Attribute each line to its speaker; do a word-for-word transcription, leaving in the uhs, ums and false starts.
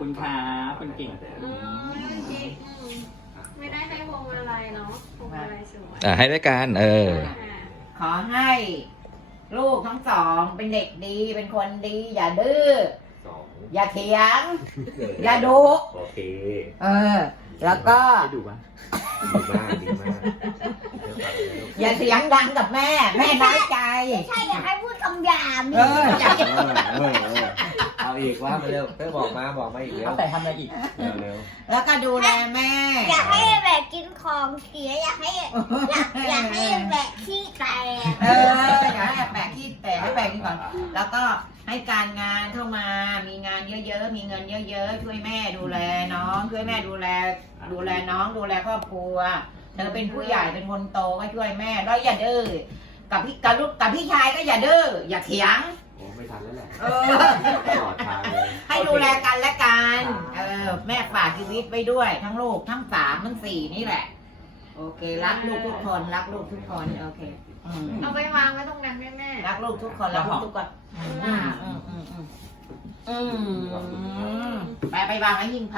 Speaker 1: คุณครับคุณเก่ง
Speaker 2: อืมจริงอืมไม่ได้ให้พวงมาลัยเนาะพวงมาลัยสวย
Speaker 3: อ่าให้ด้วยกันเออ
Speaker 2: อ่ะ
Speaker 4: ขอให้ลูกทั้งสองเป็นเด็กดีเป็นคนดี อย่าดื้อ
Speaker 5: สอง
Speaker 4: อย่าเถียง อย่าดุ
Speaker 5: โอเค
Speaker 4: เออ แล้วก็
Speaker 1: ได้ดูปะ
Speaker 5: ดีมากดีมาก
Speaker 4: อย่าเสียงดังกับแม่ แม่น้อยใจ
Speaker 6: ใช่อยากให้พูดคำหยาบ
Speaker 4: เอออย่า
Speaker 5: เออเออเออเอาอีกว่ามาเร็วเพื่อบอกมาบอกมาอีกเร็ว
Speaker 1: เอาแต่ทำอะไรอีก
Speaker 5: เร็วเร็ว
Speaker 4: แล้วก็ดูแลแม่
Speaker 6: อยากให้แบบกินของเสียอยากให้อยากอยากให้แบบขี้แตก
Speaker 4: เอออย่าให้แปะขี้แตกให้แปะกินก่อนแล้วก็ให้การงานเข้ามา มีงานเยอะๆ มีเงินเยอะๆ ช่วยแม่ดูแลน้อง ช่วยแม่ดูแล ดูแลน้องดูแลครอบครัว เธอเป็นผู้ใหญ่เป็นคนโตก็ช่วยแม่ แล้วอย่าดื้อ กับพี่กับลูกกับพี่ชายก็อย่าดื้อ อย่าเถียง
Speaker 5: โอ้ไม่ทันแล้วแหละ
Speaker 4: เออ
Speaker 5: ตลอดทางเลย
Speaker 4: ให้ดูแลกันและกัน เออ แม่ฝากชีวิตไว้ด้วย ทั้งลูกทั้งสามทั้งสี่นี่แหละ โอเค รักลูกทุกคน รักลูกทุกคน โอเคอืม
Speaker 2: เอาไปวางไว้ตรงนั้นแม่ๆ
Speaker 4: รักลูกทุกคนรักลูกทุกคนอืมอืมอืมอืมอืมไปไปวางไว้ยิง